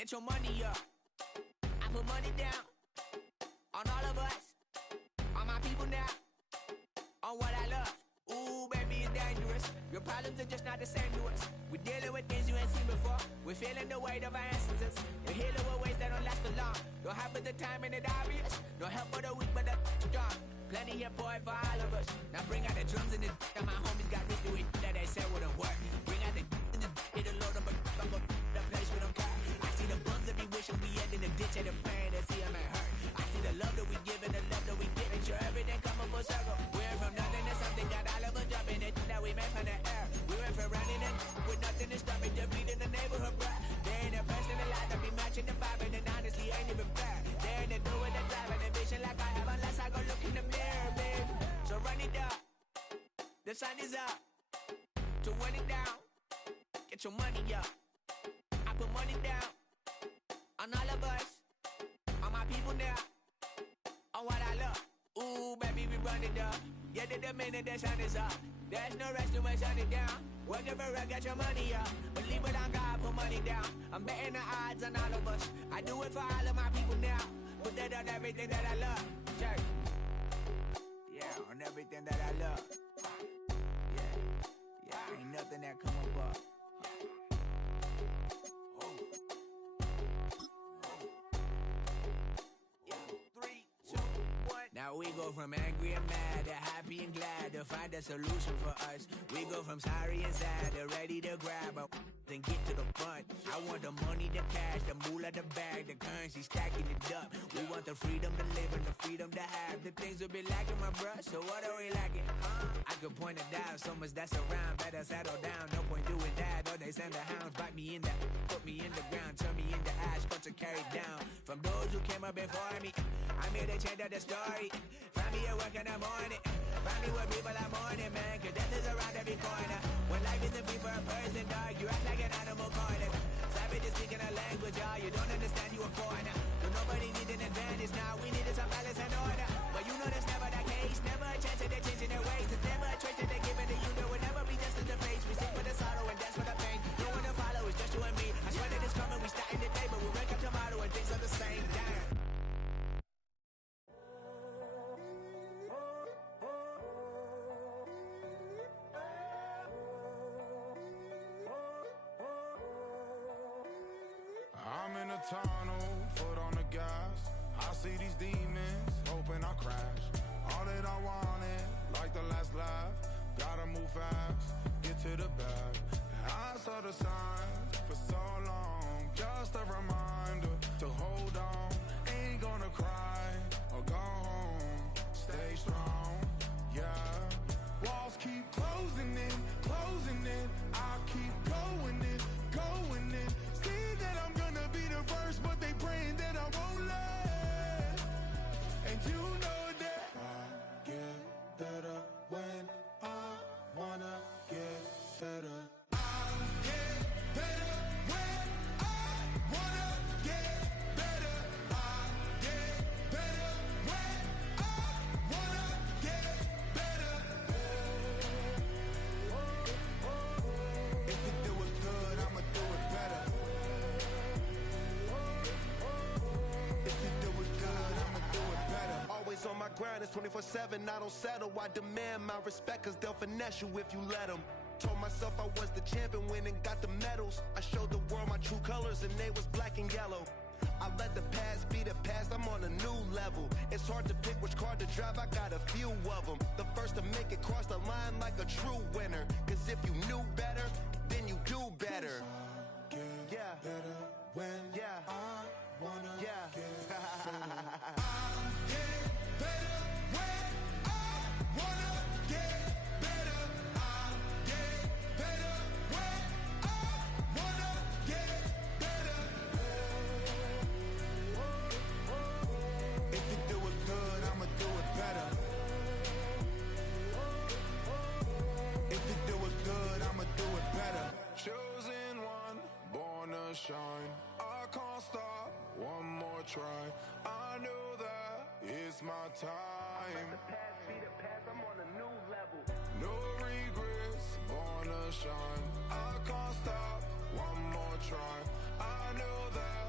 get your money up. I put money down on all of us, on my people now, on what I love. Ooh, baby, it's dangerous. Your problems are just not the same to us. We're dealing with things you ain't seen before. We're feeling the weight of our ancestors. We're healing with ways that don't last for long. Don't happen the time and it obvious. No help for the weak, but the strong. Plenty here for it for all of us. Now bring out the drums and the that my homies got rich doing that they said wouldn't work. Bring out the and the hit a load of a the place with them cut. I see the bums that be wishing we end in the ditch of the pain that see them and hurt. I see the love that we give and the love that we get. Make sure everything come full circle. We're from nothing to something, got all of us jumping it that we made from the air. We went from running and with nothing to stop it, just beat in the neighborhood, bruh. They ain't the person alive that be matching the vibe, and honestly ain't even fair. They ain't the do with the drive and the vision like I have unless I go look in the mirror, babe. So run it up, the sun is up. To run it down, get your money up. I put money down on all of us, on my people now, on what I love. Ooh, baby, we run it up. Get it the minute the sun is up. There's no rest to shut it down. Working for real, get your money up. Believe it on God, put money down. I'm betting the odds on all of us. I do it for all of my people now. Put that on everything that I love. Check. Yeah, on everything that I love. Yeah, ain't nothing that come above. Now we go from angry and mad to happy and glad to find a solution for us. We go from sorry and sad to ready to grab up and get to the front. I want the money, the cash, the moolah, the bag, the currency, stacking it up. We want the freedom to live and the freedom to have. The things will be lacking, my bruh, so what are we lacking? I could point it out, so much that's around. Better settle down, no point doing that. Or they send the hounds, bite me in the, put me in the ground, turn me into ash, cut to carry down. From those who came up before me, I'm here to change up the story. Find me at work in the morning, find me where people are mourning, man, cause death is around every corner. When life isn't free for a person, dog, you act like an animal corner. Savage is speaking a language, y'all, you don't understand, you a foreigner. But nobody needs an advantage now, we needed some balance and order. But you know that's never the case, never a chance that they're changing their ways. It's never a choice that they're giving to you, there will never be just in the face. We sing for the sorrow and dance for the pain. No one to follow, it's just you and me. I swear that it's coming, we starting the day, but we wake up tomorrow and things are the same. Damn. I'm in a tunnel, foot on the gas. I see these demons, hoping I crash. All that I wanted, like the last laugh. Gotta move fast, get to the bag. I saw the signs for so long, just a reminder to hold on. Ain't gonna cry or go home, stay strong, yeah. Walls keep closing in, I keep going in, going in. See that I'm gonna be the first, but they praying that I won't let. And you know that I get better when I wanna get better. I get better when I wanna get better. I get better when I wanna get better. If you do it good, I'ma do it better. If you do it good, I'ma do it better. Always on my grind, it's 24/7, I don't settle. I demand my respect, cause they'll finesse you if you let them. Told myself I was the champion, went and got the medals. I showed the world my true colors and they was black and yellow. I let the past be the past, I'm on a new level. It's hard to pick which car to drive, I got a few of them. The first to make it cross the line like a true winner. Cause if you knew better, then you do better. Yeah. Better when I wanna Yeah. get better. I get better when I wanna get better. I get better when I wanna get better. If you do it good, I'ma do it better. If you do it good, I'ma do it better. Chosen one, born to shine. I can't stop, one more try. I know that it's my time. The past be the past, I'm on a new level. No regrets, born to shine. I can't stop, one more try. I know that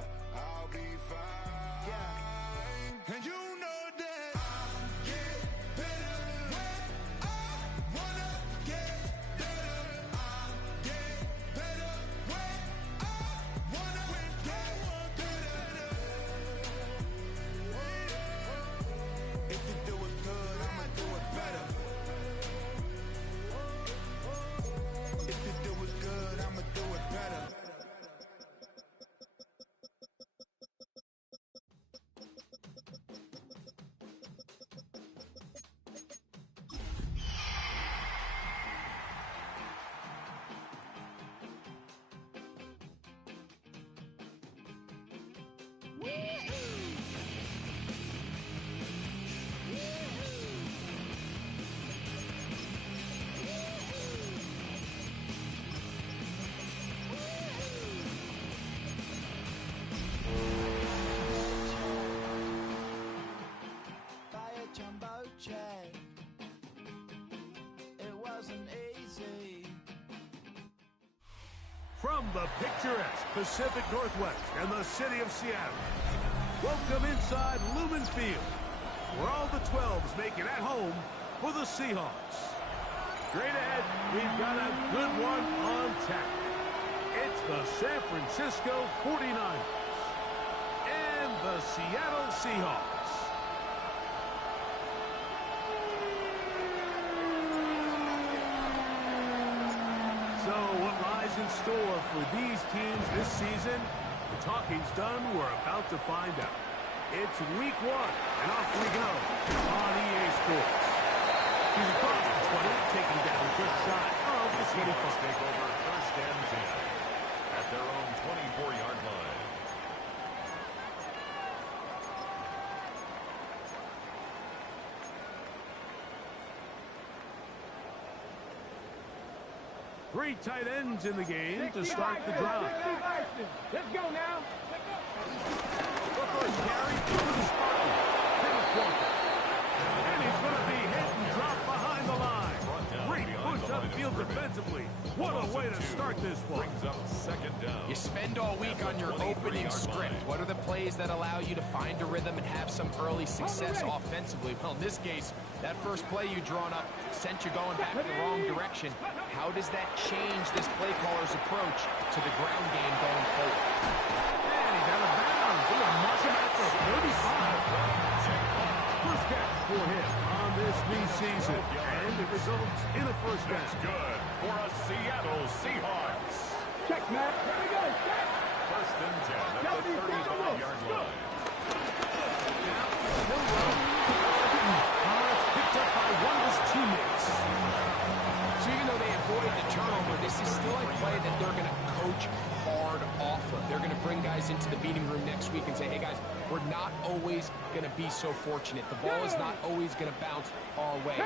From the picturesque Pacific Northwest and the city of Seattle, welcome inside Lumen Field, where all the 12s make it at home for the Seahawks. Straight ahead, we've got a good one on tap. It's the San Francisco 49ers and the Seattle Seahawks. So what lies in store for these teams this season? The talking's done. We're about to find out. It's week 1, and off we go on EA Sports. He's across the 20, taking down just shy of the 25. Take over first and 10 at their own 24-yard line. Three tight ends in the game to start the drive. Let's go now. The first carry to the spot. Kenneth Walker. And he's going to be hit and dropped behind the line. Great push upfield defensively. What a way to start this one. Brings up second down. You spend all week on your opening script. What are the plays that allow you to find a rhythm and have some early success offensively? Well, in this case, that first play you drawn up sent you going back the wrong direction. How does that change this play caller's approach to the ground game going forward? And he's out of bounds. He's going to mark him at the 35. First catch for him on this new season. And it results in a first down. That's good for a Seattle Seahawks. Check, Matt. Here we go. Check. First and 10 at the 35-yard line. It's picked up by one of his teammates. So even though they avoid the turnover, this is still a play that they're going to coach hard off of. They're going to bring guys into the meeting room next week and say, hey, guys, we're not always going to be so fortunate. The ball is not always going to bounce our way.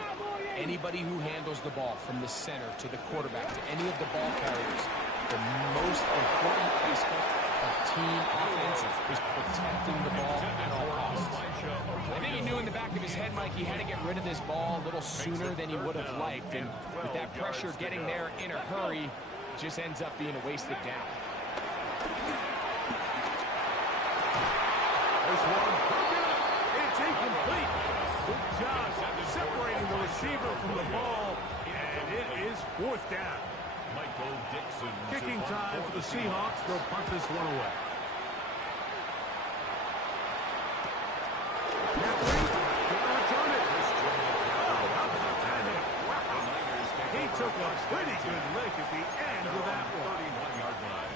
Anybody who handles the ball from the center to the quarterback to any of the ball carriers, the most important aspect of team offense is protecting the ball at all costs. I think he knew in the back of his head, Mike, he had to get rid of this ball a little sooner than he would have liked. And with that pressure getting there in a hurry, it just ends up being a wasted down. This one, it's incomplete. Good job separating the receiver from the ball, and it is fourth down. Michael Dixon. Kicking time for the Seahawks. They'll punt this one away. He took a pretty good lick at the end of that one. 31-yard line.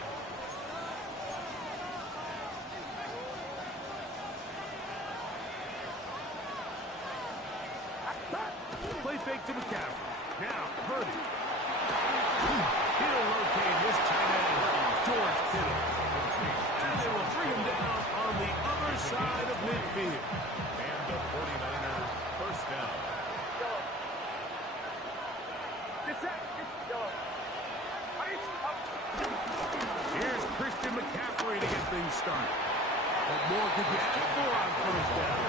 Play fake to McCaffrey. Now, Purdy. He'll locate his tight end, George Kittle. And they will bring him down on the other side of midfield. And the 49ers first down. Here's Christian McCaffrey to get things started. But more could get 4 on first down.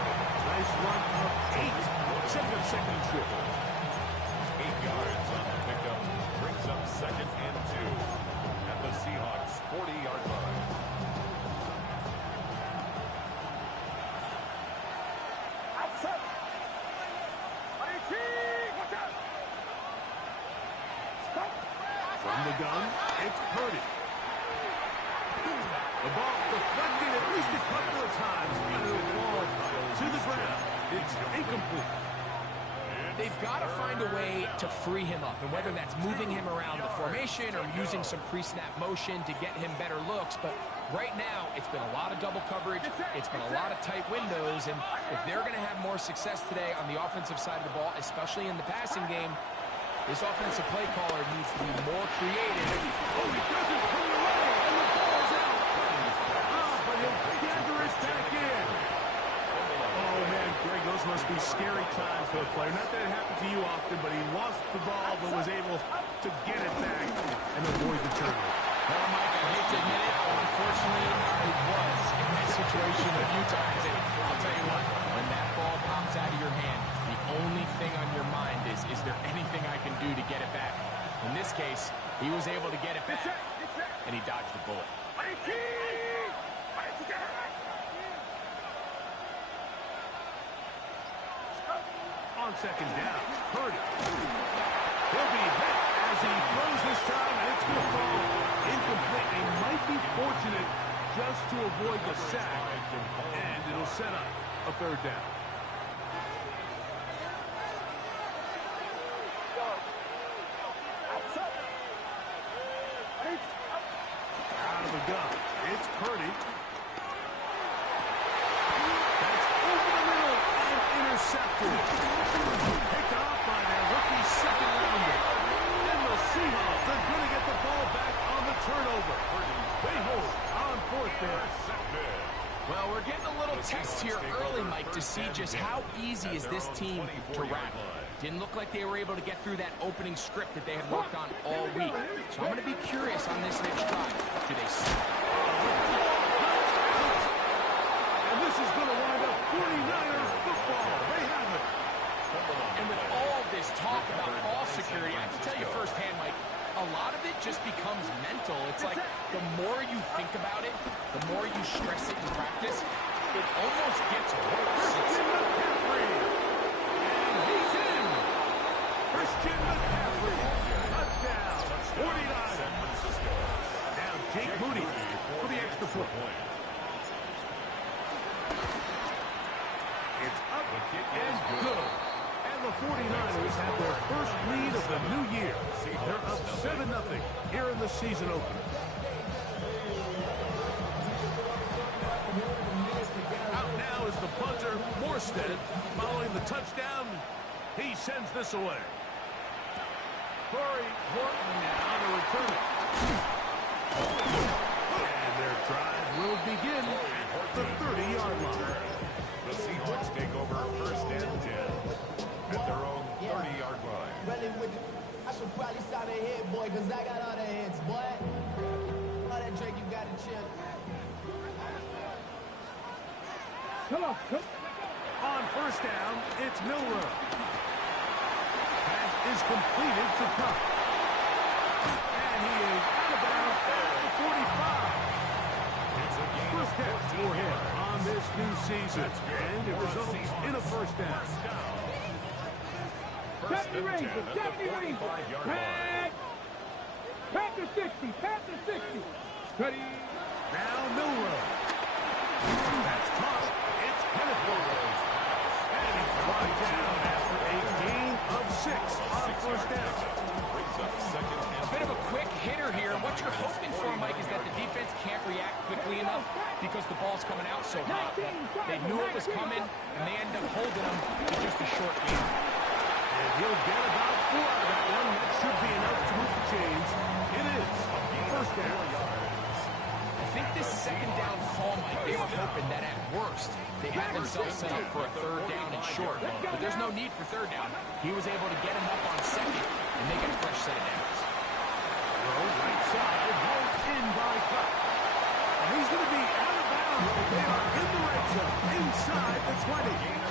Nice run of 8. Check of second short. 8 yards on the pickup. Brings up second and 2 at the Seahawks 40-yard line. From the gun, it's Purdy. The ball deflected at least a couple of times, and it will fall to the ground. It's incomplete. They've got to find a way to free him up, and whether that's moving him around the formation or using some pre-snap motion to get him better looks. But right now, it's been a lot of double coverage. It's been a lot of tight windows, and if they're going to have more success today on the offensive side of the ball, especially in the passing game, this offensive play caller needs to be more creative. Oh, he doesn't put it away, and the ball's out. But he'll gather his back be scary times for a player. Not that it happened to you often, but he lost the ball but was able to get it back and avoid the turnover. Well, Mike, I hate to admit it, but unfortunately, I was in that situation a few times. And I'll tell you what, when that ball pops out of your hand, the only thing on your mind is there anything I can do to get it back? In this case, he was able to get it back, and he dodged the bullet. On second down, Purdy. He'll be hit as he throws this time, and it's going to fall incomplete. They might be fortunate just to avoid the sack, and it'll set up a third down. Out of the gun, it's Purdy. That's over the middle and intercepted. Picked off by their rookie second rounder. And the Seahawks are going to get the ball back on the turnover. They hold on fourth down. Well, we're getting a little test here early, Mike, to see just how easy is this team to rattle. Didn't look like they were able to get through that opening script that they had worked on all week. So I'm going to be curious on this next drive. Do they stop? And this is going to wind up 49ers football. They have it. And with all this talk about ball security, I can tell you firsthand, Mike, a lot of it just becomes mental. It's like the more you think about it, the more you stress it in practice, it almost gets worse. Christian McCaffrey. And he's in. Christian McCaffrey. Touchdown. 49. Now Jake Moody for the extra point. It's up and good. And the 49ers have their first lead of the new year. They're up 7-0 here in the season opener. Out now is the punter, Morstead. Following the touchdown, he sends this away. Corey Horton now to return it. And their drive will begin at the 30-yard line. The Seahawks take over first and 10 at their own 30-yard line. Really with you. I should probably stop a hit, boy, because I got all the hits, boy. All that drink you got to chill. Come on. On first down, it's Milroe. Pass is completed to Cup. And he is out of bounds at the 45. First catch for him on this new season. And it results in a first down. Deputy Ranger, Deputy Ranger. Pat to 60, Pat to 60. Ready. Now Milroe. That's tossed. It's Kenneth. And he's brought down after a gain of 6 on first down. A bit of a quick hitter here. What you're hoping for, Mike, is that the defense can't react quickly enough because the ball's coming out so hot. They knew it was coming, and they end up holding them to just a short game. And he'll get about 4 out of that one. That should be enough to move the chains. It is first down. I think this second down call, Mike, they were hoping that at worst they had themselves set up for a third down and short. But there's no need for third down. He was able to get him up on second, and they get a fresh set of downs. Throw right side, held in by Cup. And he's going to be out of bounds, but they are in the red zone, inside the 20.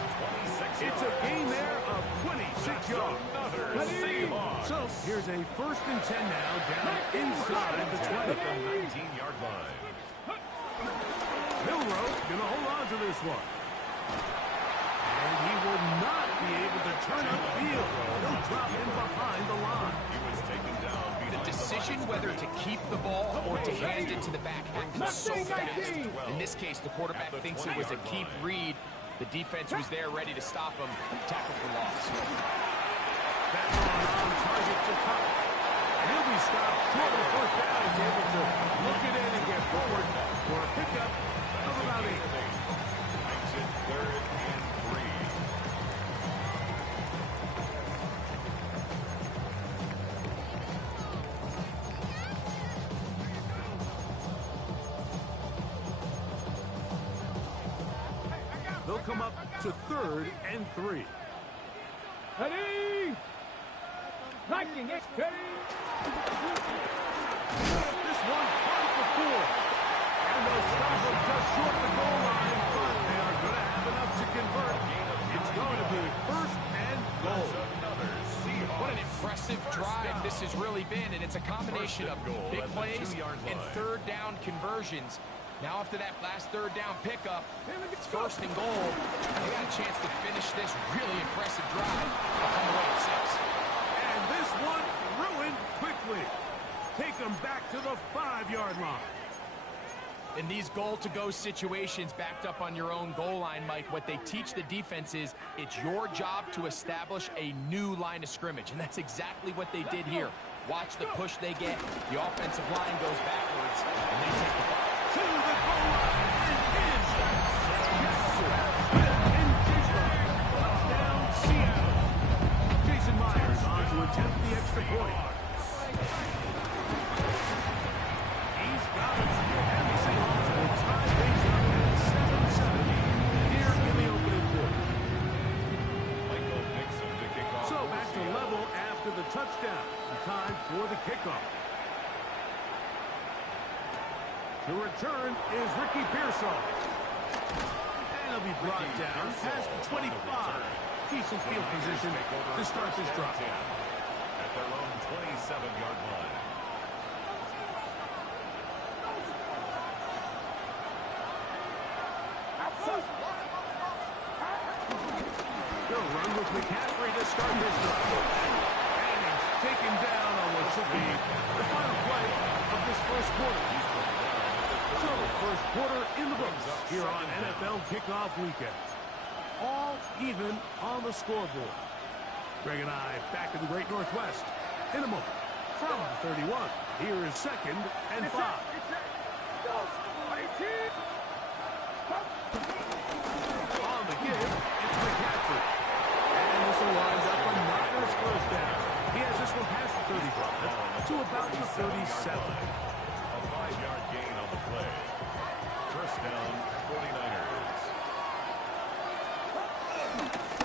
It's a gain there of 26 yards. So here's a first and 10 now, down inside the 20. 19-yard line. Milroe going to hold on to this one. And he will not be able to turn upfield. He'll drop in behind the line. He was taken down. The decision whether to keep the ball or to hand it to the back happens so fast. In this case, the quarterback thinks it was a keep read. The defense was there ready to stop him. Tackle for loss. That on target to Cup. He'll be stopped short of the first down and be able to look it in and get forward for a pickup of about 8. Makes it third and 3. They'll come up to 3rd and 3. Ready? Liking it. Ready? This one caught the 4. And they'll stop them just short of the goal line, but they are going to have enough to convert. It's going to be 1st and goal. What an impressive drive this has really been, and it's a combination of big plays and 3rd down conversions. Now after that last 3rd down pickup, it's 1st and goal. They got a chance to finish this really impressive drive on the way at 6. And this one ruined quickly. Take them back to the 5-yard line. In these goal-to-go situations backed up on your own goal line, Mike, what they teach the defense is it's your job to establish a new line of scrimmage, and that's exactly what they did here. Watch the push they get. The offensive line goes backwards, and they take the ball to the goal line and in. Yes, sir. Touchdown, Seattle. Jason Myers on to attempt the extra point. He's got it. And the Seahawks will tie things up at 7-7 here in the opening quarter. Michael Dixon to kick off. So back to level after the touchdown. Time for the kickoff. The return is Ricky Pearsall. And he'll be brought down past the 25. Decent field position to start this drive. At their own 27-yard line. They'll run with McCaffrey to start this drive. And he's taken down on what should be the final play of this first quarter. So the first quarter in the books here on NFL Kickoff Weekend. All even on the scoreboard. Greg and I back in the Great Northwest in a moment. From 31, here is 2nd and 5. On the give, it's McCaffrey. And this will wind up a Niners first down. He has this one past the 35 to about the 37. A 5-yard gain on the play. First down, 49ers.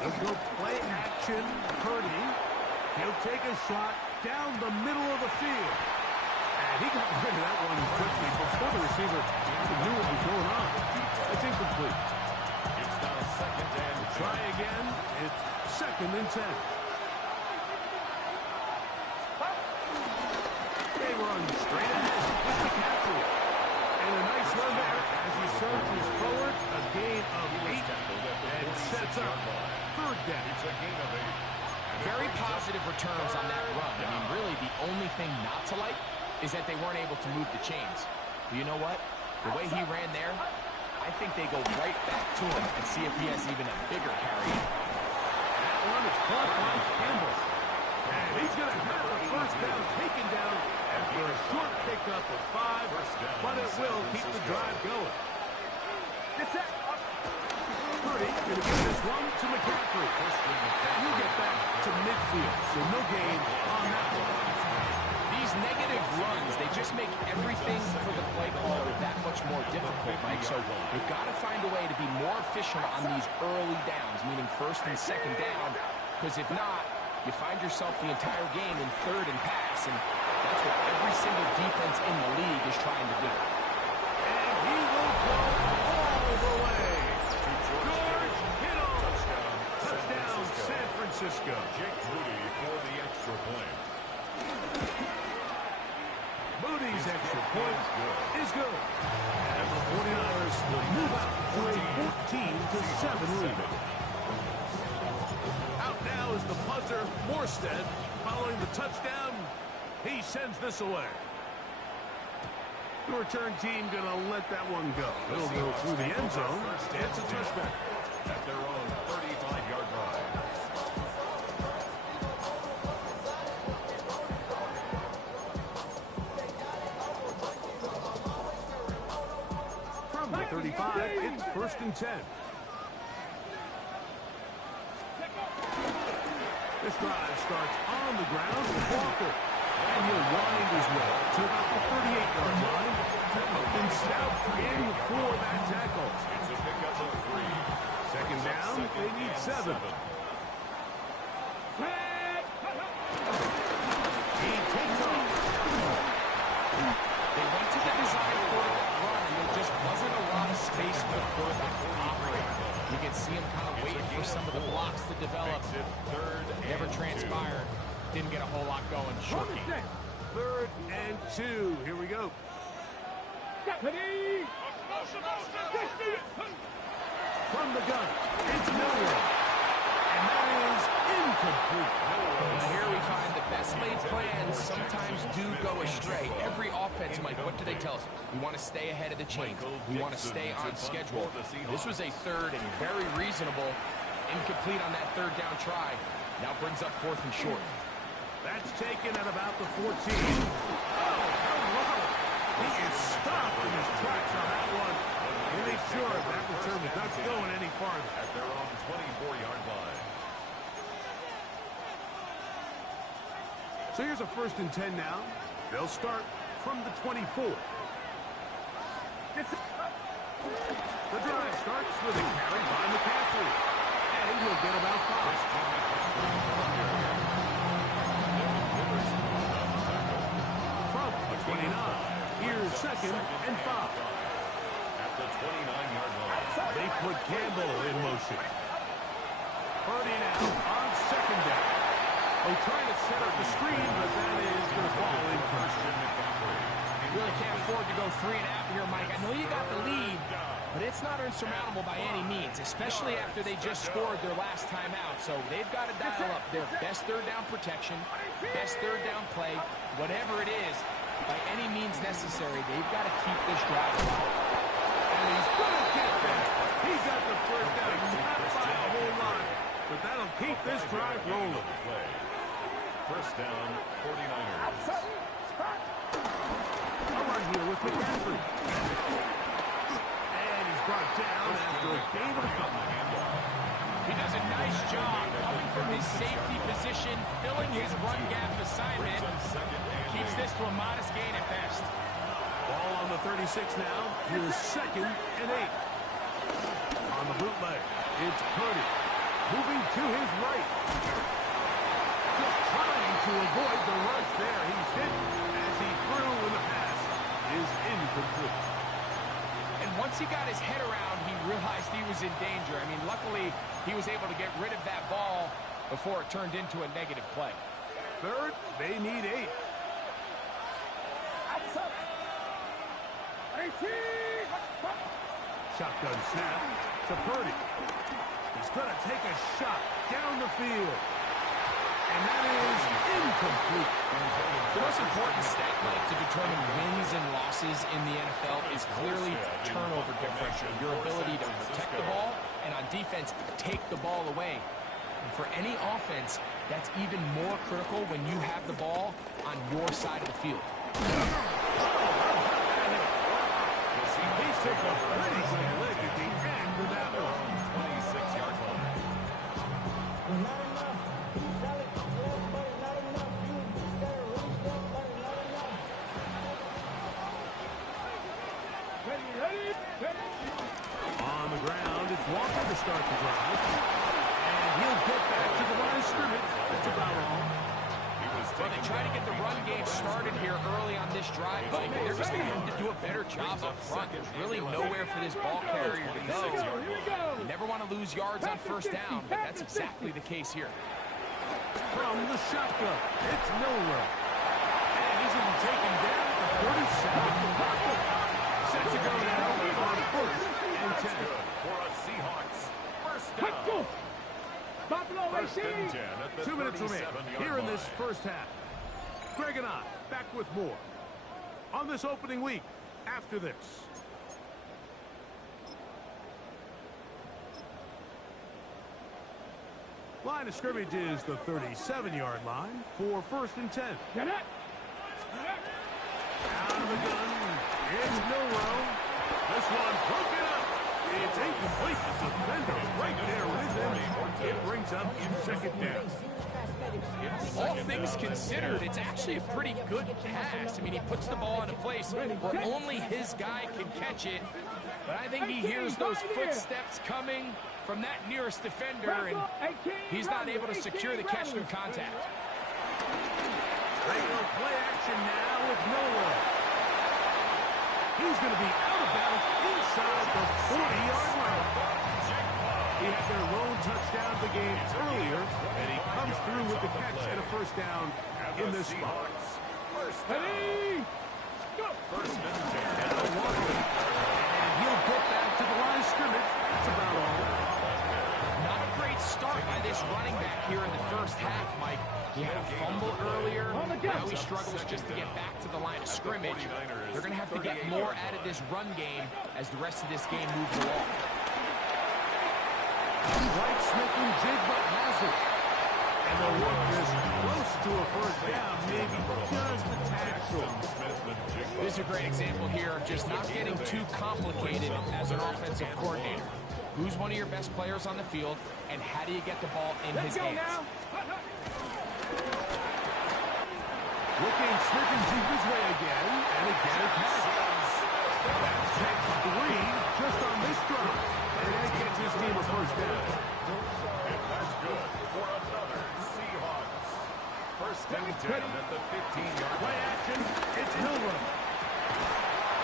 Let's go play action. Purdy. He'll take a shot down the middle of the field. And he got rid of that one quickly before the receiver knew what was going on. It's incomplete. It's now 2nd and 10. Try again. It's 2nd and 10. They run straight ahead with McCaffrey. And a nice run there as he surges forward. A gain of 8 and sets up 3rd down. It's a gain of 8. Very positive returns on that run. I mean, really, the only thing not to like is that they weren't able to move the chains. But you know what? The way he ran there, I think they go right back to him and see if he has even a bigger carry. That one is caught by Campbell. And he's going to have the first down taken down after a short pickup of 5, but it will keep the drive going. Purdy going to give this one to McCaffrey. And he'll get back to midfield, so no gain on that one. These negative runs, they just make everything for the play caller that much more difficult, Mike. So we've got to find a way to be more efficient on these early downs, meaning 1st and 2nd down, because if not, you find yourself the entire game in 3rd and pass, and that's what every single defense in the league is trying to do. And he will go all the way. George Kittle. Touchdown, San Francisco. Jake Moody for the extra point. Moody's extra point is good. And the 49ers will move out to a 14-7 lead. Out now is the punter, Morstead. Following the touchdown, he sends this away. The return team going to let that one go. It'll go through the end zone. It's a touchback. At their own 35-yard line. From the 35, it's 1st and 10. This drive starts on the ground with Walker. And he'll wind his way to about the 38-yard line. And stout in for that tackle. It's a pickup of 3. 7. He takes off. They went to the design quarterback run, and there just wasn't a lot of space for the quarterback to operate. You can see him kind of waiting for some of the blocks to develop. Never transpired. Didn't get a whole lot going. Short game. 3rd and 2. Here we go. From the gun, it's Miller. And that is incomplete. Now here we find the best laid plans sometimes do go astray. Every offense, Mike, what do they tell us? We want to stay ahead of the chains. We want to stay on schedule. This was a 3rd and very reasonable. Incomplete on that 3rd down try. Now brings up 4th and short. That's taken at about the 14. Oh, hello. He is stopped in his tracks on that one. He made sure that return was not going any farther. At their own 24-yard line. So here's a 1st and 10 now. They'll start from the 24. The drive starts with a carry by McCaffrey. And he'll get about 5. From the 29, here's 2nd and 5. At the 29-yard line. They put Campbell in motion. Purdy now on 2nd down. Oh, trying to set up the screen, but that is going to fall incomplete. You really can't afford to go 3 and out here, Mike. I know you got the lead, but it's not insurmountable by any means, especially after they just scored their last time out. So they've got to dial up their best 3rd down protection, best 3rd down play, whatever it is, by any means necessary. They've got to keep this drive alive. And he's going to get that. He got the 1st down, not by a whole lot, but that'll keep this drive rolling. 1st down, 49ers. A run here with McCaffrey. And he's brought down after a gain of a couple. He does a nice job coming from his safety position, filling his run gap assignment. Keeps this to a modest gain at best. Ball on the 36 now. Here's 2nd and 8. On the bootleg, it's Purdy. Moving to his right. Just trying to avoid the rush there. He's hit as he threw, and the pass is incomplete. And once he got his head around, he realized he was in danger. I mean, luckily, he was able to get rid of that ball before it turned into a negative play. 3rd, they need 8. Shotgun snap to Purdy. He's going to take a shot down the field. And that is incomplete. The most important stat, Mike, to determine wins and losses in the NFL is clearly turnover differential. Your ability to protect the ball and on defense, take the ball away. And for any offense, that's even more critical when you have the ball on your side of the field. He's taking a pretty good leg at the end of that one. 26-yard line. On the ground, it's Walker to start the drive. And he'll get back to the line of scrimmage. That's about all. Well, they try to get the run game started here early on this drive, Mike. They're just going to have to do a better job up front. There's really nowhere for this ball carrier to go. You never want to lose yards on 1st down, but that's exactly the case here. From the shotgun, it's Miller. And he's going to be taken down at the 37. Set to go now on 1st and 10. For a Seahawks 1st down. 1st and 10 at the 2 minutes remain here in this line. 1st half. Greg and I back with more on this opening week after this. Line of scrimmage is the 37-yard line for 1st and 10. Get it! Out of the gun, it's Milrow. This one broken up. It's incomplete. The defender right there with him. It brings up 2nd down. All things considered, it's actually a pretty good pass. I mean, he puts the ball in a place where only his guy can catch it. But I think he hears those footsteps coming from that nearest defender, and he's not able to secure the catch through contact. They go play action now with Noah. He's going to be out of bounds inside the 40-yard line. He had their lone touchdown of the game earlier, and he comes through with the catch and a first down in this spot. Ready, go! First and 10. And he'll get back to the line of scrimmage. That's about all. Not a great start by this running back here in the first half, Mike. He had a fumble earlier. Now he struggles just to get back to the line of scrimmage. They're going to have to get more out of this run game as the rest of this game moves along. White Smith and Jigba has it. And they'll work this close to a first down, maybe just a tad short. This is a great example here of just not getting too complicated as an offensive coordinator. Who's one of your best players on the field, and how do you get the ball in his hands? Looking Smith and Jigba's way again, and again a pass. That's check 3 just on this drive. And that gets his team a first down. And that's good for another Seahawks. First and 10 at the 15-yard Play line. action, it's Hilton.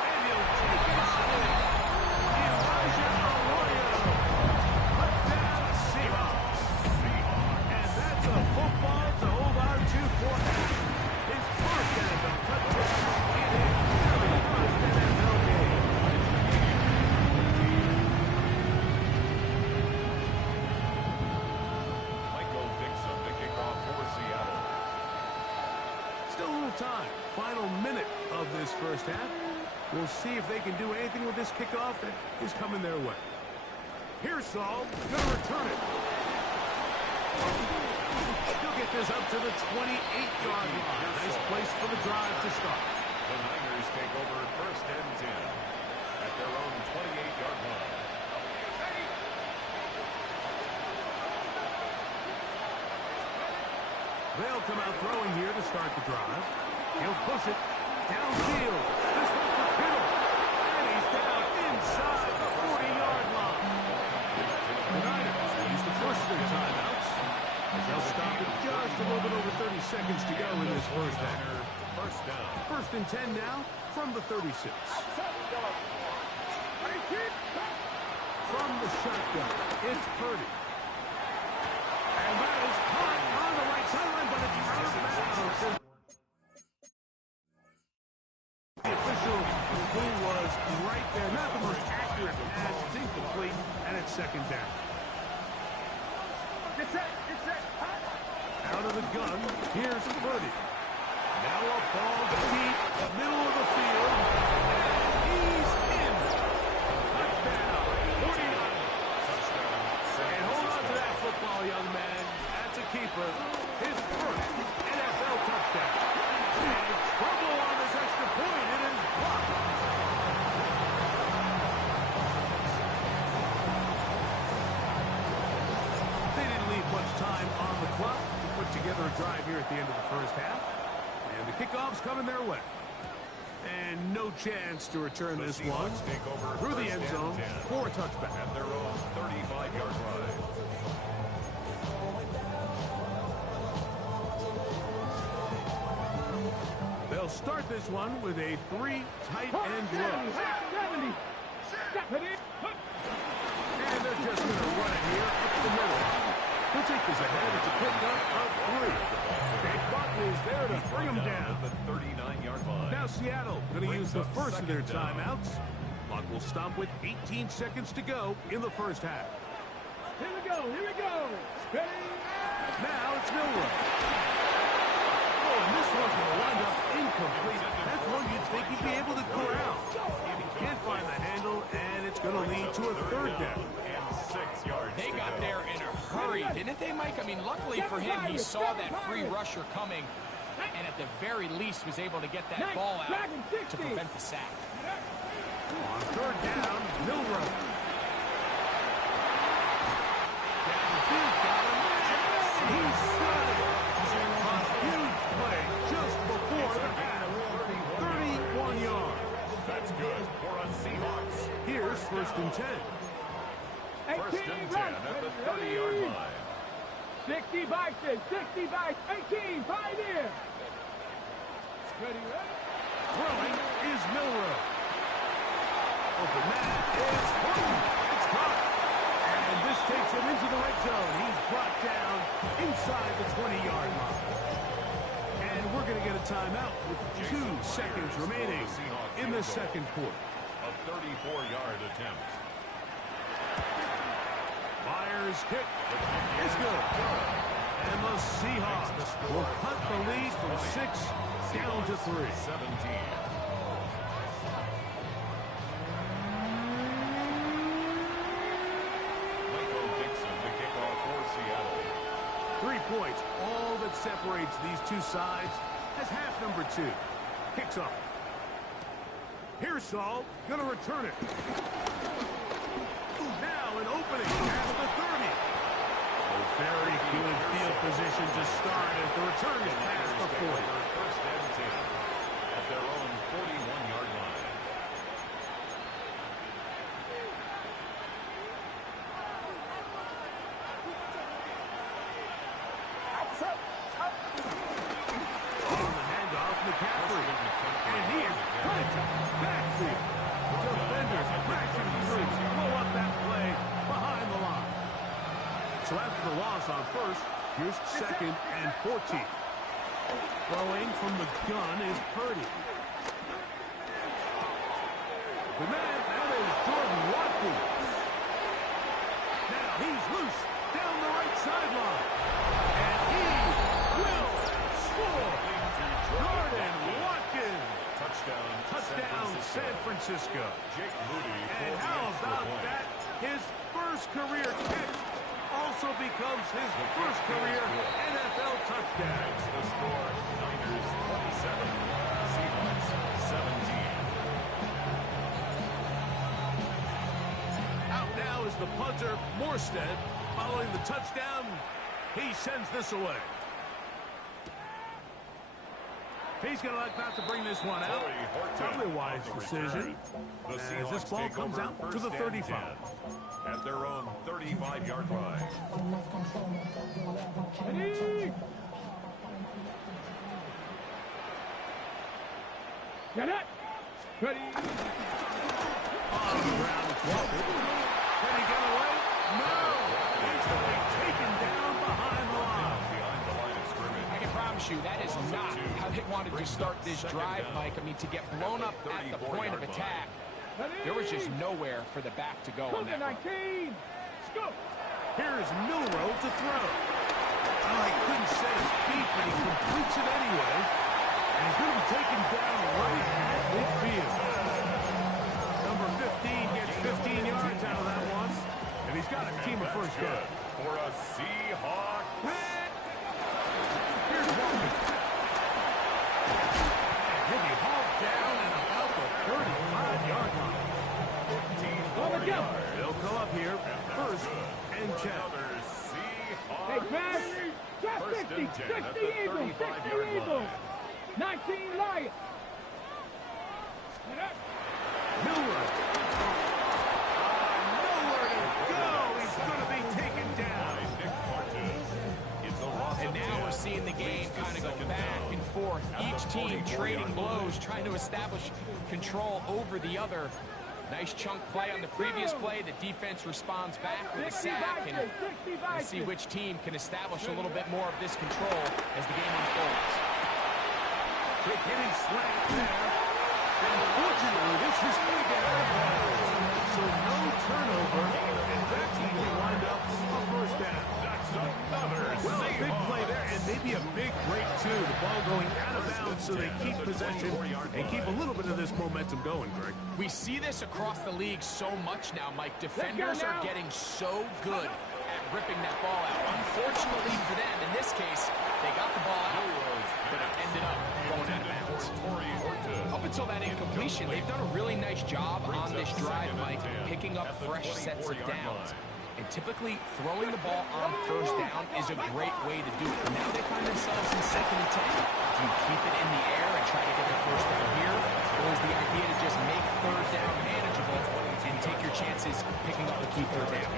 And he'll take it away. Elijah Arroyo. Touchdown Seahawks. And that's a football to hold on to for half. His first NFL touchdown in his very first NFL game. Michael Dixon to kick off for Seattle. Still a little time. Final minute of this first half. We'll see if they can do anything with this kickoff that is coming their way. Here's Saul. Going to return it. He'll get this up to the 28-yard line. Nice place for the drive to start. The Niners take over first and 10 at their own 28-yard line. They'll come out throwing here to start the drive. He'll push it downfield. This one for Kittle. And he's down inside the 40-yard line. The Niners use the first of their timeouts. They'll stop it just a little bit over 30 seconds to go in this first half. First down. First and 10 now from the 36. From the shotgun, it's Purdy. And that is caught on the right sideline, but it's out of bounds. The official who was right there, not the most accurate pass, it's incomplete, and it's second down. Get set, Out of the gun, here's Purdy. Now a ball deep, middle of the field, and he's in. Touchdown, 49. And hold on to that football, young man. That's a keeper. His first NFL touchdown. And trouble on this extra point. It is blocked. They didn't leave much time on the clock to put together a drive here at the end of the first half. And the kickoff's coming their way. And no chance to return this one through the end zone for a touchback. At their own 35-yard line. They'll start this one with a 3 tight end rush. 70. And they're just going to run it here up the middle. He'll take this ahead. It's a pickup of 3. Big Buck is there to bring him down. The 39-yard line. Now Seattle going to use the first of their timeouts. Clock will stop with 18 seconds to go in the first half. Here we go. Ready? Now it's Milrow. Oh, and this one's going to wind up incomplete. That's one you'd think he'd be able to corral. He can't find the handle, and it's going to lead to a third down. And 6 yards. They got there in a hurry, didn't they, Mike? I mean, luckily for him, he saw that free rusher coming, and at the very least was able to get that ball out to prevent the sack. On third down, Milrow. Downfield, got him. And he's slid. A huge play just before the half. 31 yards. That's good for a Seahawks. Here's 3 First and 10 at the 30-yard line. 60 Bison, 60 by 18, pioneer. Ready, ready. Throwing is Milrow. Open man is Horton. It's caught. And this takes him into the red zone. He's brought down inside the 20-yard line. And we're going to get a timeout with 2 seconds remaining in the second quarter. A 34-yard attempt. Myers' kick is good. And the Seahawks will cut the lead from 6 down to 3. 17. The kickoff for Seattle. 3 points, all that separates these two sides as half number 2 kicks off. Here's Saul, gonna return it. Now an opening at the 30. A very good field position to start as the return is past the 40. First and 10 at their own 41-yard line. On the handoff, McCaffrey. And he is put backfield. Defenders crashing through. Blow up that play behind the line. So after the loss on first, here's 2nd and 14. Throwing from the gun is Purdy. The man, that is Jordan Watkins. Now he's loose down the right sideline. And he will score. Jordan Watkins. Touchdown San Francisco. Jake Moody. And how about that? His first career kick also becomes his first career NFL touchdown. Makes the score Niners 27, Seahawks 17. Out now is the punter, Morstead. Following the touchdown, he sends this away. He's going to like not to bring this one out. Probably a wise decision. As this ball comes out to the 35. At their own 35-yard line. Ready. Get it. Ready. On the ground, it's Walker. Can he get away? No! He's going to be taken down behind the line. Behind the line of scrimmage. I can promise you that is not how they wanted to start this drive, Mike. I mean, to get blown up at the point of attack, there was just nowhere for the back to go on that run. 19. Scoop. Here's Milrow to throw. Oh, he couldn't set his feet, but he completes it anyway. And he's going to be taken down right at midfield. Number 15 gets 15 yards out of that one. And he's got a team of first down. For a Seahawk. Here's Walker. He'll be hauled down at about the 35-yard line. 14 yards. They'll come up here first and 10. Hey, Crash. Drop 50. 60 Eagles. 60 Eagles. 19 Lions. Milrow. Nowhere to go. He's going to be taken down. And now we're seeing the game kind of go back and forth. Each team trading blows, trying to establish control over the other. Nice chunk play on the previous play. The defense responds back with a sack, and we'll see which team can establish a little bit more of this control as the game unfolds. Quick hitting slant there. And unfortunately, this is going to get out of bounds. So no turnover. And that's going to wind up a first down. That's another Well, a big play there, and maybe a big break, too. The ball going out of bounds so they keep possession and keep a little bit of this momentum going, Greg. We see this across the league so much now, Mike. Defenders are getting so good at ripping that ball out. Unfortunately for them, in this case, they got the ball out, but it ended up going out of bounds. Up until that incompletion, they've done a really nice job on this drive, Mike, picking up fresh sets of downs. And typically, throwing the ball on first down is a great way to do it. Now they find themselves in 2nd and 10. Do you keep it in the air and try to get the first down here? Or is the idea to just make third down manageable and take your chances picking up a key third down.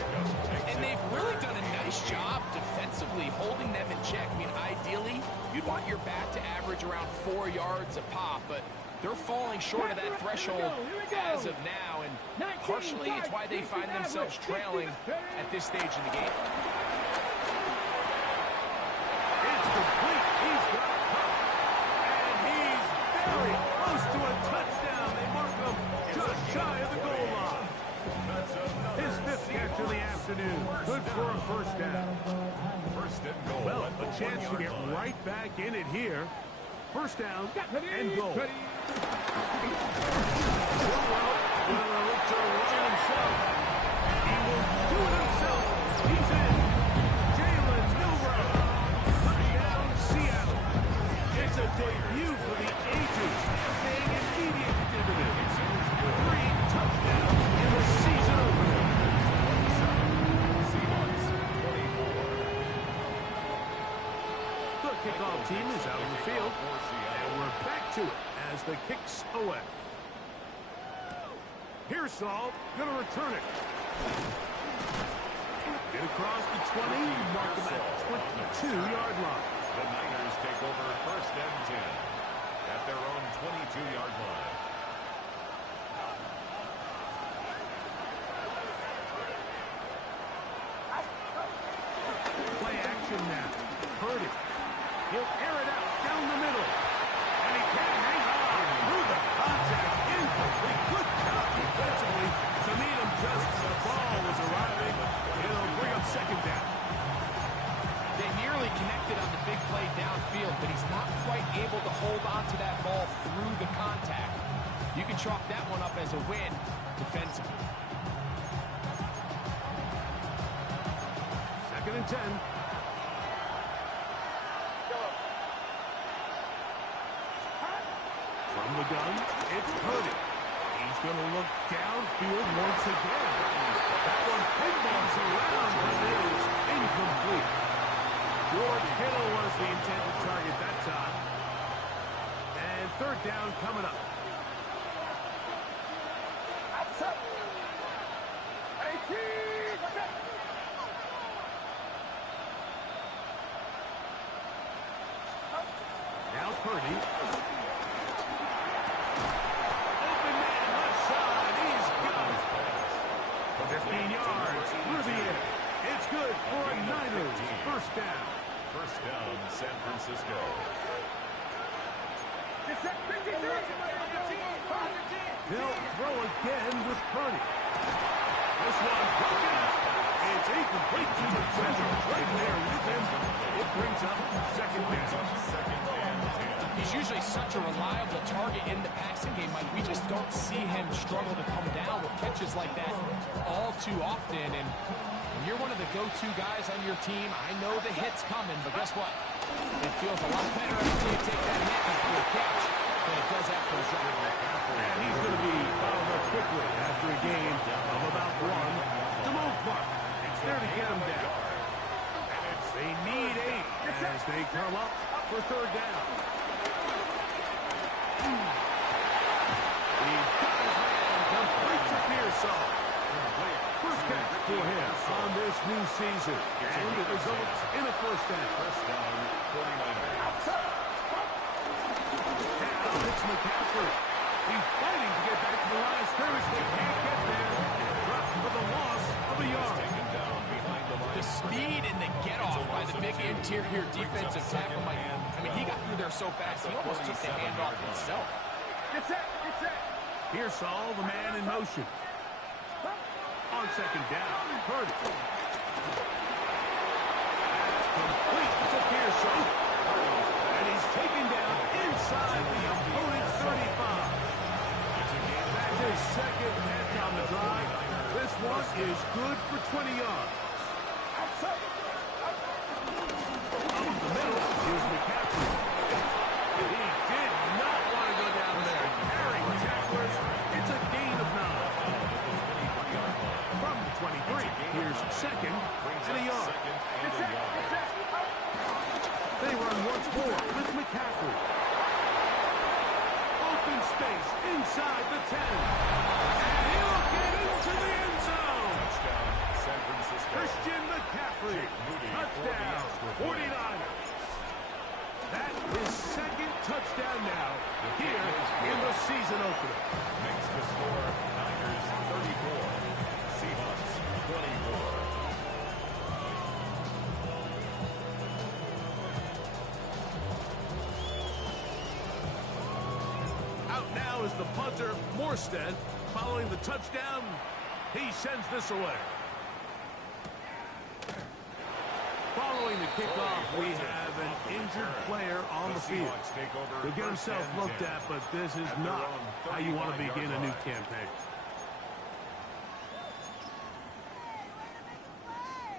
And they've really done a nice job defensively holding them in check. I mean, ideally, you'd want your bat to average around 4 yards a pop, but they're falling short of that threshold as of now, and partially it's why they find themselves trailing at this stage in the game. It's complete. He's got it covered. And he's very close to a touchdown. They mark him just shy of the goal line. His 5th catch of the afternoon. Good for a first down. First and goal. Well, a chance to get right back in it here. First down and goal. Well, to run himself. He will do it himself. He's in. Jalen Milroe. Touchdown, Seattle. It's a debut for the ages, paying immediate dividends. 3 touchdowns in the season opener. Seahawks 24. The kickoff team is out on the field, and we're back to it as the kick's away. Here's Saul, gonna return it. Get across the 20, mark him at the 22-yard line. The Niners take over first and 10 at their own 22-yard line. Play action now. Purdy. He'll air it out down the middle. And he can't hang on. Through the contact. Incomplete. Good job defensively to meet him just as the ball was arriving. It'll bring up second down. They nearly connected on the big play downfield, but he's not quite able to hold on to that ball through the contact. You can chalk that one up as a win defensively. Second and 10. From the gun, it's Purdy. He's going to look downfield once again. That one pinballs around, but it is incomplete. George Kittle was the intended target that time. And third down coming up. Now Purdy. Open man, left side. He's got it. 15 yards through the air. It's good for a Niners first down. First down, San Francisco. They'll throw again with Purdy. This one broken. It's incomplete to the defender right there with him. It brings up second down. Second and 10. He's usually such a reliable target in the passing game, Mike. We just don't see him struggle to come down with catches like that all too often. And when you're one of the go-to guys on your team, I know the hit's coming, but guess what? It feels a lot better after you take that hit after a catch than it does after a drop. And he's going to be fouled up quickly after a gain of about 1. DeMont Clark, it's there to get him down. They need 8 as they come up for third down. He's got his man complete to Pearsall. First catch for him on this new season. And it results in a first down. First down, 49ers. Now it's McCaffrey. He's fighting to get back to the line of scrimmage. They can't get there. Dropped for the loss of a yard. Taken down behind the line. The speed and the get-off by the big interior defensive tackle, Mike. I mean, he got through there so fast, he almost took the handoff himself. Here's Saul, the man in motion. On second down, Purdy. Complete to Pearsall. And he's taken down inside the opponent's 35. That's his second catch on the drive. This one is good for 20 yards. Up the middle, here's McCaffrey. He did not want to go down there. Carrying tacklers, it's a gain of 9. From the 23, here's second and a yard. They run once more with McCaffrey. Open space inside the 10. And he'll get into the end zone. Touchdown, San Francisco. Christian McCaffrey. Touchdown, 49ers. That is second touchdown now here in the season opener. Makes the score Niners 34, Seahawks 24. Out now is the punter, Morstead. Following the touchdown, he sends this away. Following the kickoff, we have an injured player on the field. He'll get himself looked at, but this is not how you want to begin a new campaign.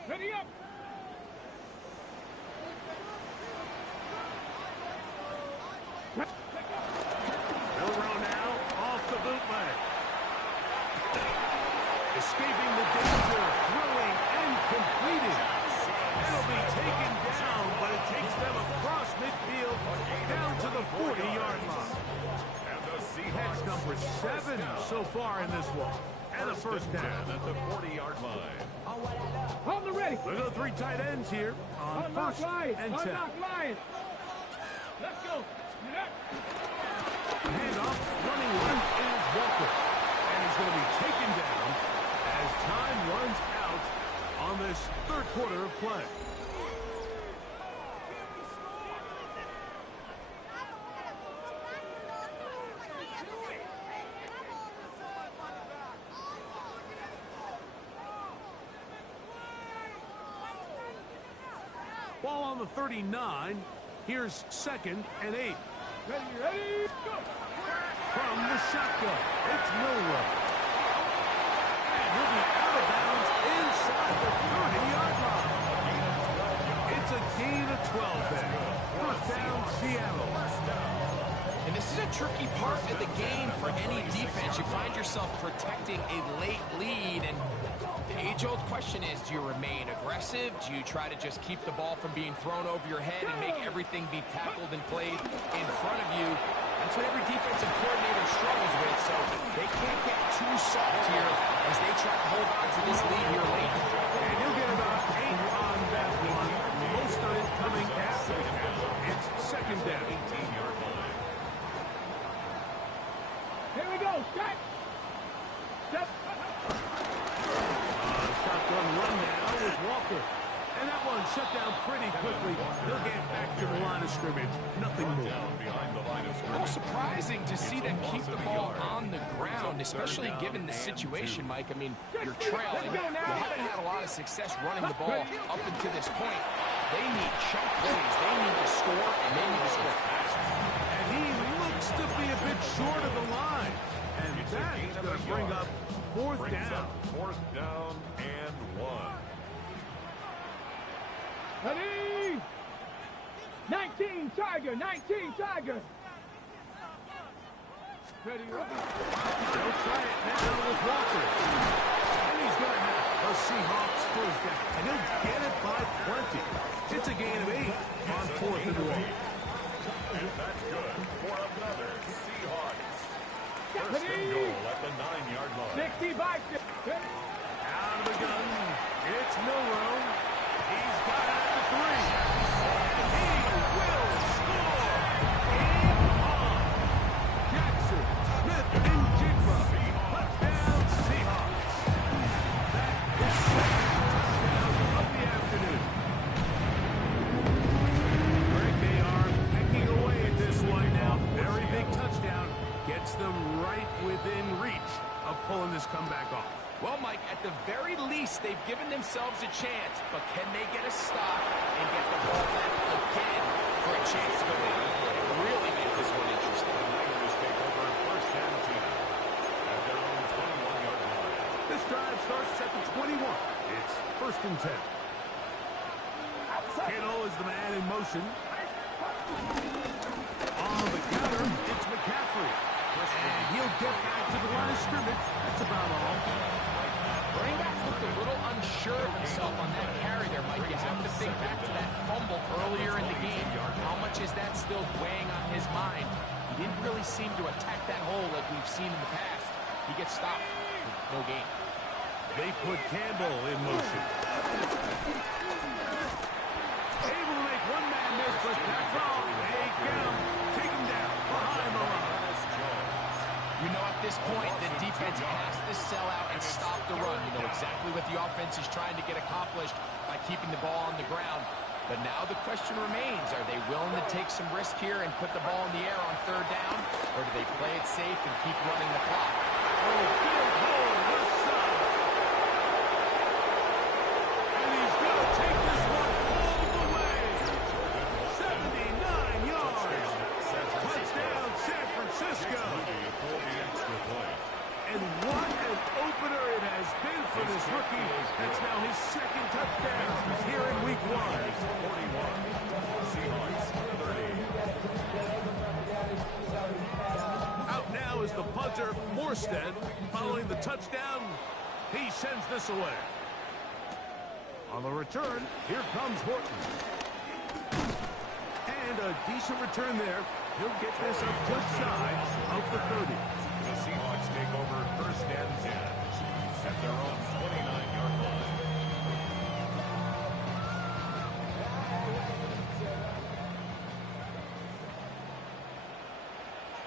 Ready up. Milrow now off the bootleg. Escaping the danger, throwing and completing. It'll be taken down, but it takes them across midfield down to the 40-yard line. That's number 7 so far in this one. And a first down at the 40-yard line. On the ready. We'll go 3 tight ends here on Unlock first Lions. and 10. Unlock Lions. Let's go. Get up. Handoff, running left is Walker. And he's going to be taken down as time runs out on this third quarter of play. Ball on the 39. Here's second and 8. Ready, go. From the shotgun, it's Milrow. And he'll be out of bounds inside the 30-yard line. It's a gain of 12 there. First down, Seattle. And this is a tricky part of the game for any defense. You find yourself protecting a late lead, and the age-old question is, do you remain aggressive? Do you try to just keep the ball from being thrown over your head and make everything be tackled and played in front of you? That's what every defensive coordinator struggles with, so they can't get too soft here as they try to hold on to this lead here late. And you'll get about 8 on that one. Most of it coming after the catch. It's second down. 18-yard line. Here we go. Step. Step. Shotgun run now with Walker. And that one shut down pretty quickly. He'll get back to the line of scrimmage. Nothing more. Down behind the line of A little scrimmage. surprising to see them keep the ball on the ground, especially given the situation, Mike. I mean, you're trailing. You haven't had a lot of success running the ball up until this point. They need chunk plays. They need to score, and they need to score fast. And he looks to be a bit short of the line. And that is going to bring up fourth down. Fourth down and 1. Ready. 19 Tiger. 19 Tiger. Ready. They'll try it now with Walker. And he's going to have a Seahawks first down. And he'll get it by plenty. It's a gain of 8 on 4th and 1. And that's good for another Seahawks. First and goal at the 9-yard line. 60 by 6. Out of the gun, it's Milrow. He's got it at the 3. He will score. Game on. Jackson, Smith, and Jigba. Touchdown, Seahawks. That is the touchdown of the afternoon. Greg, they are pecking away at this one now. Very big touchdown. Gets them right within reach of pulling this comeback off. Well, Mike, at the very least, they've given themselves a chance, but can they get a stop and get the ball back again for a chance to go in and really make this one interesting? The Niners take over first and 10 at their own 21-yard line. This drive starts at the 21. It's first and 10. Kittle is the man in motion. On the counter, it's McCaffrey. And he'll get back to the line of scrimmage. That's about all. Running back looked a little unsure of himself on that carry there, Mike. You have to think back to that fumble earlier in the game. How much is that still weighing on his mind? He didn't really seem to attack that hole like we've seen in the past. he gets stopped. No gain. They put Campbell in motion. Able to make one man miss, but that's all. They get him. Take him down behind the line. You know, at this point, the defense has to sell out and stop the run. You know exactly what the offense is trying to get accomplished by keeping the ball on the ground. But now the question remains, are they willing to take some risk here and put the ball in the air on third down? Or do they play it safe and keep running the clock? Oh, field goal left side. And he's going to take this one all the way. 79 yards. Touchdown, San Francisco. And what an opener it has been for this rookie. That's now his second touchdown here in week 1. 41. Seahawks 30. Out now is the punter, Morstead. Following the touchdown, he sends this away. On the return, here comes Horton. And a decent return there. He'll get this up just shy of the 30. The Seahawks take over first and 10 at their own 29-yard line.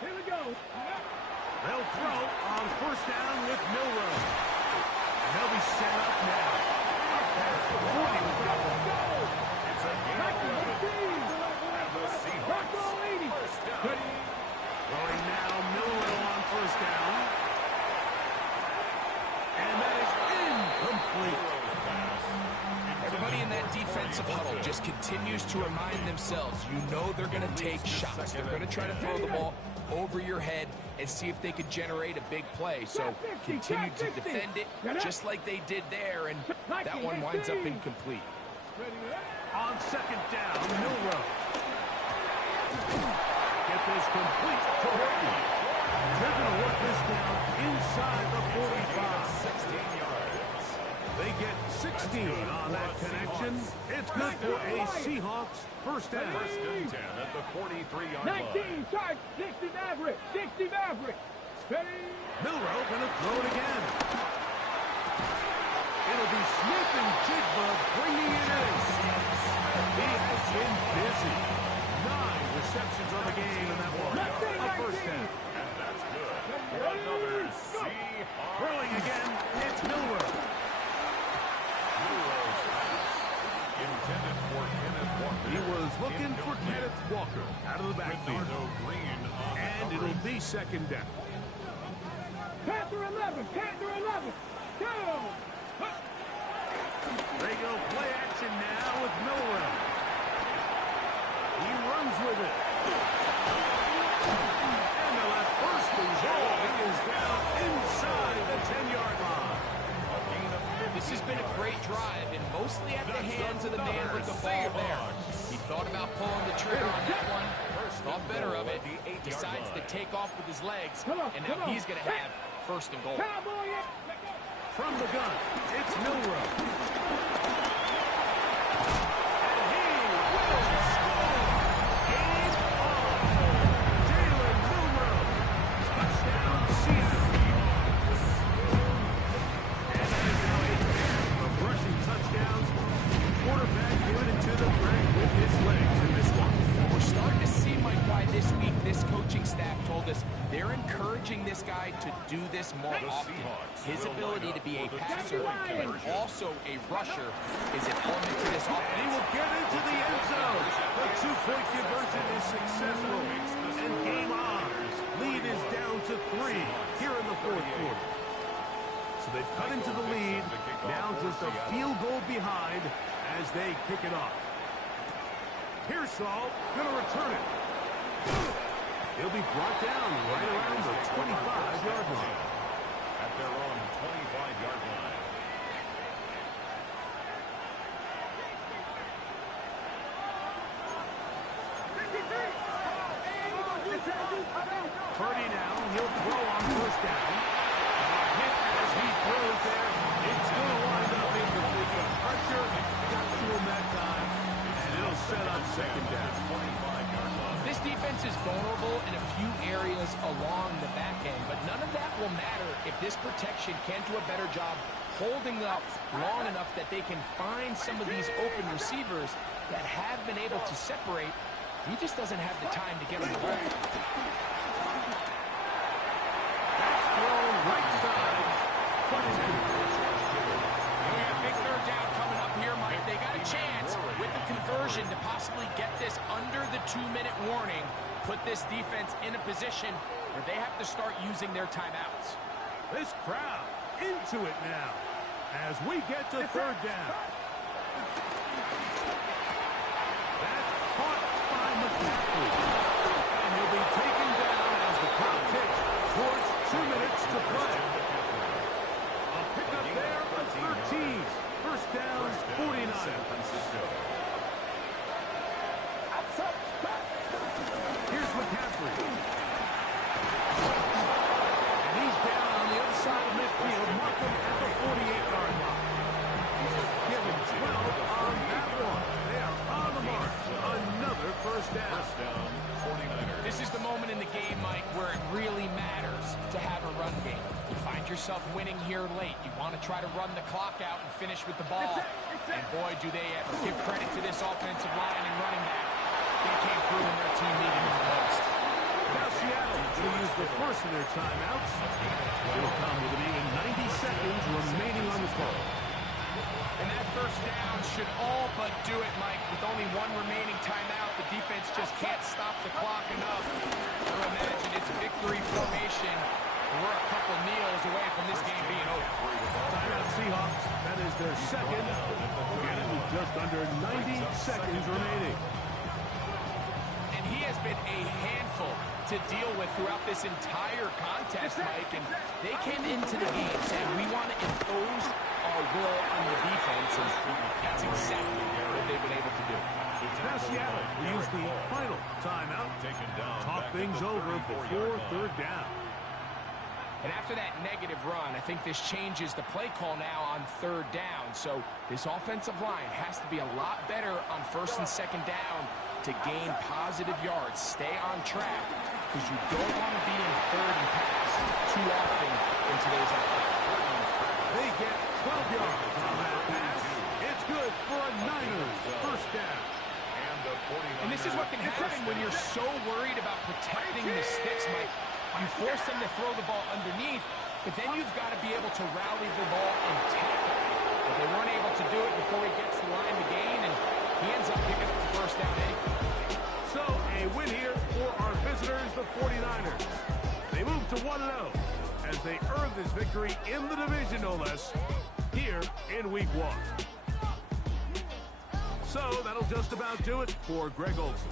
Here we go. They'll throw on first down with Milrow. And they'll be set up now. Up past the 40 with that one. It's a gain of 11. And the Seahawks first down. Throwing now, Milrow on first down. And that is incomplete. Everybody in that defensive huddle just continues to remind themselves, you know they're going to take shots. They're going to try to throw the ball over your head and see if they could generate a big play. So continue to defend it just like they did there, and that one winds up incomplete. On second down, Milrow. Get this complete to Horton. They're going to work this down inside the 45. 16 yards. They get 16 on that connection. It's good for a Seahawks first down. First and 10 at the 43-yard line. 19, charge, 60 Maverick, 60 Maverick. Ready? Milrow going to throw it again. It'll be Smith and Jigba bringing it in. He has been busy. 9 receptions on the game in that one. A first down. And that's good. Another Seahawks. Throwing again, it's Milrow. Milrow's pass intended for Kenneth Walker. He was looking for Kenneth Walker out of the backfield. Green on And it'll be second down. Panther 11, Panther 11. Go! They go play action now with Milrow. He runs with it. And they'll have first and goal. He is down inside the 10-yard line. This has been a great drive, and mostly at the hands of the man with the ball there. He thought about pulling the trigger on that one, thought better of it, decides to take off with his legs, and now he's going to have first and goal. Cowboy, From the gun, it's Milrow. They're encouraging this guy to do this more often. His ability to be a passer and also a rusher is an element to this offense. And he will get into the end zone. The two-point conversion is successful. And game on. Lead is down to 3 here in the fourth quarter. So they've cut into the lead. Now just a field goal behind as they kick it off. Pearsall going to return it. He'll be brought down right around the 25-yard line. At their own 25-yard line. Purdy now, he'll throw on first down. Hit as he throws there. It's going to wind up incomplete. The pressure got to him that time, and it'll set up second down. 25-yard line. This defense is vulnerable in a few areas along the back end, but none of that will matter if this protection can do a better job holding up long enough that they can find some of these open receivers that have been able to separate, he just doesn't have the time to get them the ball. That's thrown right side. And we got a big third down coming up here, Mike. They got a chance with the conversion to possibly get this under the 2-minute warning, put this defense in a position where they have to start using their timeouts. This crowd into it now as we get to third down. That's caught by McCaffrey. And he'll be taken down as the clock ticks towards 2 minutes to play. A pickup there of 13. First down, 49. Here's McCaffrey. And he's down on the other side of midfield. Mark him at the 48-yard line. Give him 12 on that one. They are on the mark. Another first down. This is the moment in the game, Mike, where it really matters to have a run game. You find yourself winning here late. You want to try to run the clock out and finish with the ball. And boy, do they ever give credit to this offensive line and running back. They came through when their team needed it the most. Now Seattle will use the first of their timeouts. It'll come with an even 90 seconds remaining on the clock. And that first down should all but do it, Mike. With only one remaining timeout, the defense just can't stop the clock enough. I imagine it's victory formation. We're a couple kneels away from this game being over. Timeout Seahawks. That is their second. Again, with just under 90 seconds remaining. And he has been a handful to deal with throughout this entire contest, Mike. And they came into the game saying, we want to impose our will on the defense, and that's exactly what they've been able to do. Now Seattle will use the final timeout. Talk things over before third down. And after that negative run, I think this changes the play call now on third down. So this offensive line has to be a lot better on first and second down to gain positive yards. Stay on track, because you don't want to be in third and pass too often in today's NFL. They get 12 yards on that pass. It's good for a Niners first down. And this is what can happen when you're so worried about protecting the sticks, Mike. You force them to throw the ball underneath, but then you've got to be able to rally the ball and tackle. But they weren't able to do it before he gets the line to gain, and he ends up picking up the first down anyway. So a win here for our visitors, the 49ers. They move to 1-0 as they earn this victory in the division, no less, here in Week 1. So that'll just about do it for Greg Olsen.